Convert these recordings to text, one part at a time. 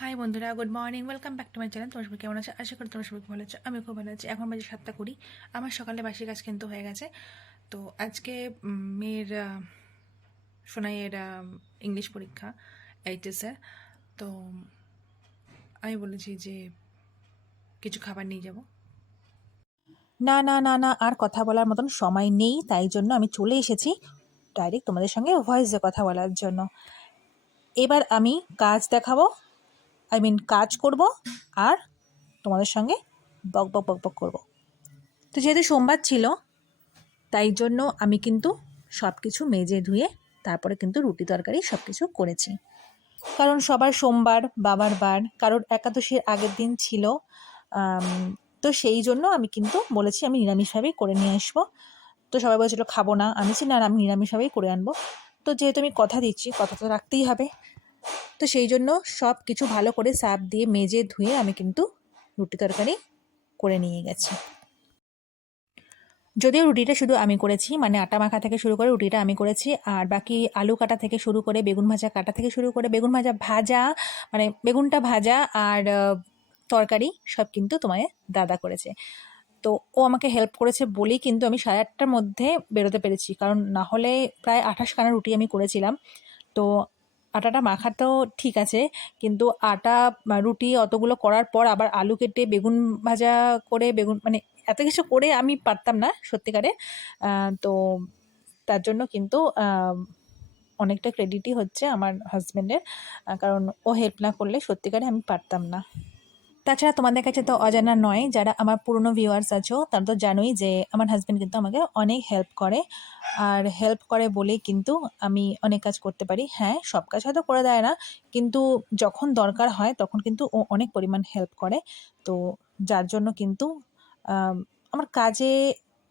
High বন্ধুরা good morning welcome back to my channel তোমার সবাই কেমন আছে? আশা করি তোমার সবাই ভালো আছো। আমি খুব ভালো আছি। এখন বাজে সাতটা করি আমার সকালে বাসি কাজ কিন্তু হয়ে গেছে। তো আজকে মেয়ের সোনাইয়ের ইংলিশ পরীক্ষা এইচএসের তো আমি বলেছি যে কিছু খাবার নিয়ে যাব। না না না না, আর কথা বলার মতন সময় নেই, তাই জন্য আমি চলে এসেছি ডাইরেক্ট তোমাদের সঙ্গে ভয়েসে কথা বলার জন্য। এবার আমি কাজ দেখাবো। আই মিন কাজ করব আর তোমাদের সঙ্গে বক বক বক বক করব। তো যেহেতু সোমবার ছিল তাই জন্য আমি কিন্তু সব কিছু মেজে ধুয়ে তারপরে কিন্তু রুটি তরকারি সব কিছু করেছি। কারণ সবার সোমবার বাবার বার কারোর একাদশীর আগের দিন ছিল তো সেই জন্য আমি কিন্তু বলেছি আমি নিরামিষভাবেই করে নিয়ে আসব। তো সবাই বলেছিল খাব না। আমি না না, আমি নিরামিষভাবেই করে আনব। তো যেহেতু আমি কথা দিচ্ছি কথা তো রাখতেই হবে। তো সেই জন্য সব কিছু ভালো করে সাপ দিয়ে মেজে ধুয়ে আমি কিন্তু রুটি তরকারি করে নিয়ে গেছি। যদিও রুটিটা শুধু আমি করেছি মানে আটা মাখা থেকে শুরু করে রুটিটা আমি করেছি, আর বাকি আলু কাটা থেকে শুরু করে বেগুন ভাজা কাটা থেকে শুরু করে বেগুন ভাজা ভাজা মানে বেগুনটা ভাজা আর তরকারি সব কিন্তু তোমায় দাদা করেছে। তো ও আমাকে হেল্প করেছে বলেই কিন্তু আমি সাড়ে আটটার মধ্যে বেরোতে পেরেছি, কারণ না হলে প্রায় আঠাশ খানা রুটি আমি করেছিলাম। তো আটাটা মাখা তো ঠিক আছে, কিন্তু আটা রুটি অতগুলো করার পর আবার আলু কেটে, বেগুন ভাজা করে, বেগুন মানে এত কিছু করে আমি পারতাম না সত্যিকারে। তো তার জন্য কিন্তু অনেকটা ক্রেডিটই হচ্ছে আমার হাজব্যান্ডের কারণ ও হেল্প না করলে সত্যিকারে আমি পারতাম না। তাছাড়া তোমাদের কাছে তো অজানা নয়, যারা আমার পুরনো ভিউয়ার্স আছো, তারা তো জানোই যে আমার হাজব্যান্ড কিন্তু আমাকে অনেক হেল্প করে। আর হেল্প করে বলেই কিন্তু আমি অনেক কাজ করতে পারি। হ্যাঁ সব কাজ হয়তো করে দেয় না, কিন্তু যখন দরকার হয়, তখন কিন্তু ও অনেক পরিমাণ হেল্প করে। তো যার জন্য কিন্তু আমার কাজে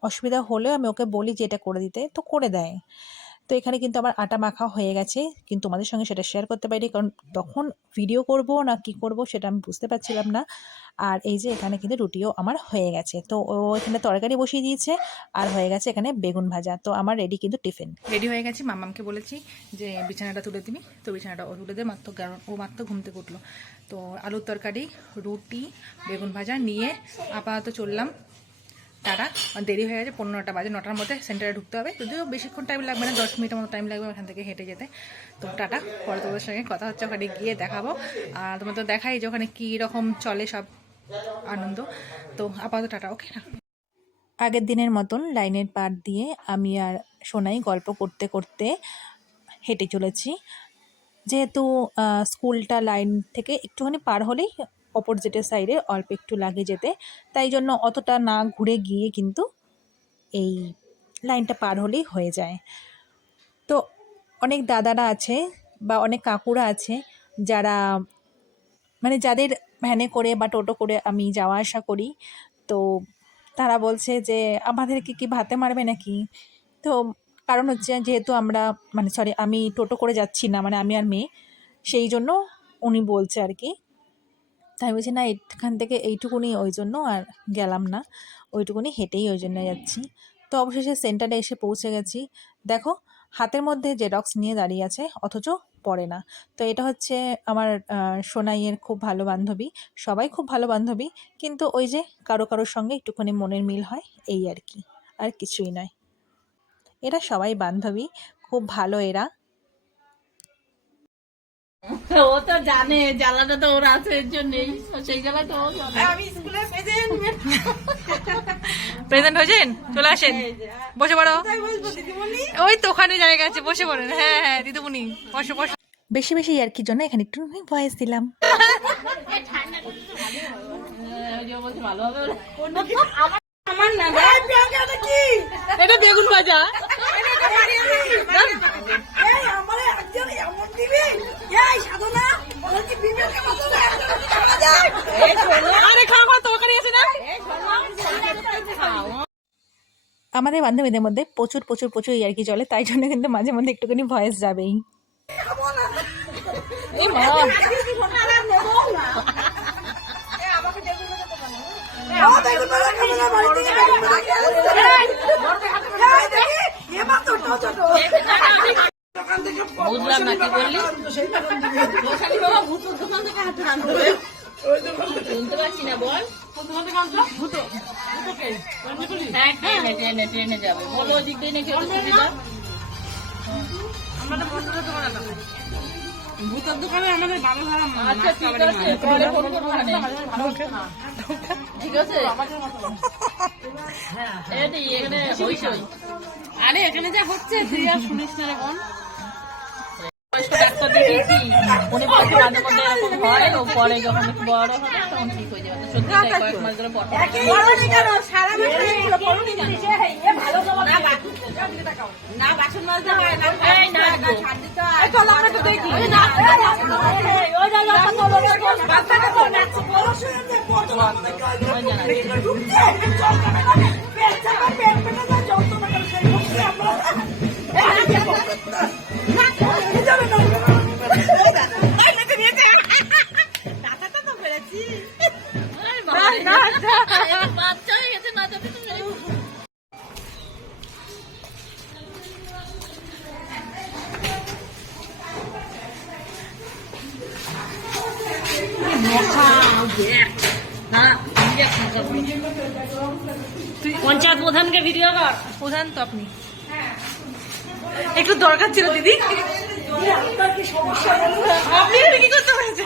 অসুবিধা হলেও আমি ওকে বলি যে এটা করে দিতে, তো করে দেয়। তো এখানে কিন্তু আমার আটা মাখা হয়ে গেছে। কিন্তু তোমাদের সঙ্গে সেটা শেয়ার করতে পারি কারণ তখন ভিডিও করব না কি করব সেটা আমি বুঝতে পারছিলাম না। আর এই যে এখানে কিন্তু রুটিও আমার হয়ে গেছে। তো ও এখানে তরকারি বসিয়ে দিয়েছে আর হয়ে গেছে এখানে বেগুন ভাজা। তো আমার রেডি কিন্তু টিফিন রেডি হয়ে গেছে। মামামকে বলেছি যে, বিছানাটা তুলে দিবি। তো বিছানাটা ও তুলে দে। মাত্র কারণ ও মাত্র ঘুম থেকে উঠল। তো আলুর তরকারি, রুটি, বেগুন ভাজা নিয়ে আপাতত চললাম। তারা দেরি হয়ে গেছে, পনেরোটা বাজে, নটার মধ্যে সেন্টারে ঢুকতে হবে। যদিও বেশিক্ষণ টাইম লাগবে না, দশ মিনিটের মতো টাইম লাগবে ওখান থেকে হেঁটে যেতে। তো টাটা, পরে তোমাদের সঙ্গে কথা হচ্ছে, ওখানে গিয়ে দেখাবো। আর তোমার তো দেখাই যে ওখানে কী রকম চলে সব আনন্দ। তো আপাতত টাটা ওকে না আগের দিনের মতন লাইনের পার দিয়ে আমি আর সোনাই গল্প করতে করতে হেঁটে চলেছি। যেহেতু স্কুলটা লাইন থেকে একটুখানি পার হলেই অপোজিটের সাইডে অল্প একটু লাগে যেতে। তাই জন্য অতটা না ঘুরে গিয়ে কিন্তু এই লাইনটা পার হলেই হয়ে যায়। তো অনেক দাদারা আছে বা অনেক কাকুরা আছে যারা মানে যাদের ভ্যানে করে বা টোটো করে আমি যাওয়া আসা করি। তো তারা বলছে যে, আমাদেরকে কি ভাতে মারবে নাকি? তো কারণ হচ্ছে যেহেতু আমরা মানে সরি আমি টোটো করে যাচ্ছি না মানে আমি আর মেয়ে, সেই জন্য উনি বলছে আর কি তাই বলছি, না, এখান থেকে এইটুকুনি ওই জন্য আর গেলাম না। ওইটুকুনি হেঁটেই ওই জন্য যাচ্ছি। তো অবশেষে সেন্টারে এসে পৌঁছে গেছি। দেখো, হাতের মধ্যে জেরক্স নিয়ে দাঁড়িয়ে আছে, অথচ পড়ে না। তো এটা হচ্ছে আমার সোনাইয়ের খুব ভালো বান্ধবী, সবাই খুব ভালো বান্ধবী, কিন্তু ওই যে কারও কারোর সঙ্গে একটুখানি মনের মিল হয়, এই আর কি, আর কিছুই নয়। এরা সবাই বান্ধবী, খুব ভালো এরা। ও তো জানে জ্বালাটা তো ওর আছে এর জন্যই। সেই জ্বালা তো ও জানে। প্রেজেন্ট হয়েছেন? চলে আসেন। বসে পড়ো। ওই তো ওখানে জায়গা আছে বসে পড়েন হ্যাঁ হ্যাঁ দিদিমণি বসে বসে। বেশি বেশি আর কি জন্য এখানে একটু ভয়েস দিলাম। এটা বেগুন ভাজা। আমাদের বান্ধবীদের মধ্যে প্রচুর প্রচুর প্রচুর আর কি চলে তাই জন্য কিন্তু মাঝে মধ্যে একটুখানি ভয়েস যাবেই বুঝলাম না কি বললি? খালি বাবা ভূতুর দোকান থেকে হাতে শুনতে পাচ্ছি না বল। হ্যাঁ ট্রেনে ট্রেনে ট্রেনে যাবে। বলো ওদিক দিয়ে নাকি ওদের সুবিধা? আচ্ছা ঠিক আছে পরে ফোন করব মানে। ঠিক আছে? এটি এখানে হইচই আরে এখানে যা হচ্ছে তুই আর শুনিস না বয়স্ক দেখিয়েছি উনি বলছে মাঝে মধ্যে এরকম হয় ও পরে যখন একটু বড় হবে তখন ঠিক হয়ে যাবে সত্যি তাই কয়েক মাস ধরে পটল এই না গো। ওই জানাচ্ছি। আরে পঞ্চায়েত প্রধানকে ভিডিও কর। প্রধান তো আপনি। একটু দরকার ছিল দিদি। আপনি কি করতে পেরেছে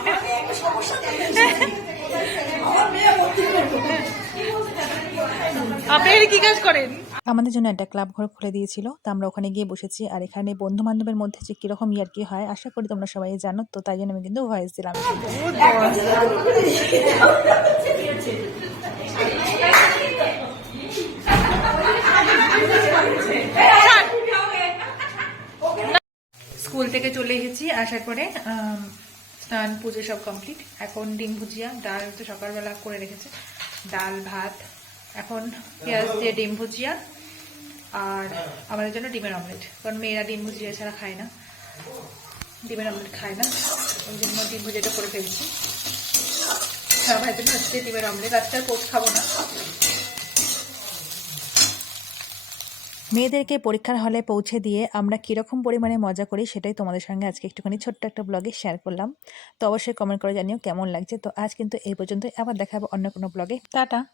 আপনি কি কাজ করেন? আমাদের জন্য একটা ক্লাব ঘর খুলে দিয়েছিল। তো আমরা ওখানে গিয়ে বসেছি। আর এখানে বন্ধু বান্ধবের মধ্যে যে কীরকম ইয়ার্কি হয়, আশা করি তোমরা সবাই জানো। তো তাই জন্য আমি কিন্তু ভয়েস দিলাম। স্কুল থেকে চলে এসেছি আসার পরে স্নান, পুজো সব কমপ্লিট এখন ডিম ভুজিয়া, ডাল তো সকালবেলা করে রেখেছে। ডাল, ভাত, এখন পেঁয়াজ দিয়ে ডিম ভুজিয়া। আর আমাদের জন্য ডিমের অমলেট। কারণ মেয়েরা ডিম ভুজিয়া ছাড়া খায় না। ডিমের অমলেট খায় না। ওই জন্য ডিম ভুজিয়াটা করে ফেলছি। সবাই জন্য হচ্ছে ডিমের অমলেট। আজকে আর খাব না। মেয়েদেরকে পরীক্ষার হলে পৌঁছে দিয়ে আমরা কীরকম পরিমাণে মজা করি সেটাই তোমাদের সঙ্গে আজকে একটুখানি ছোট্ট একটা ব্লগে শেয়ার করলাম। তো অবশ্যই কমেন্ট করে জানিও কেমন লাগছে। তো আজ কিন্তু এই পর্যন্তই। আবার দেখাবো অন্য কোনো ব্লগে টাটা!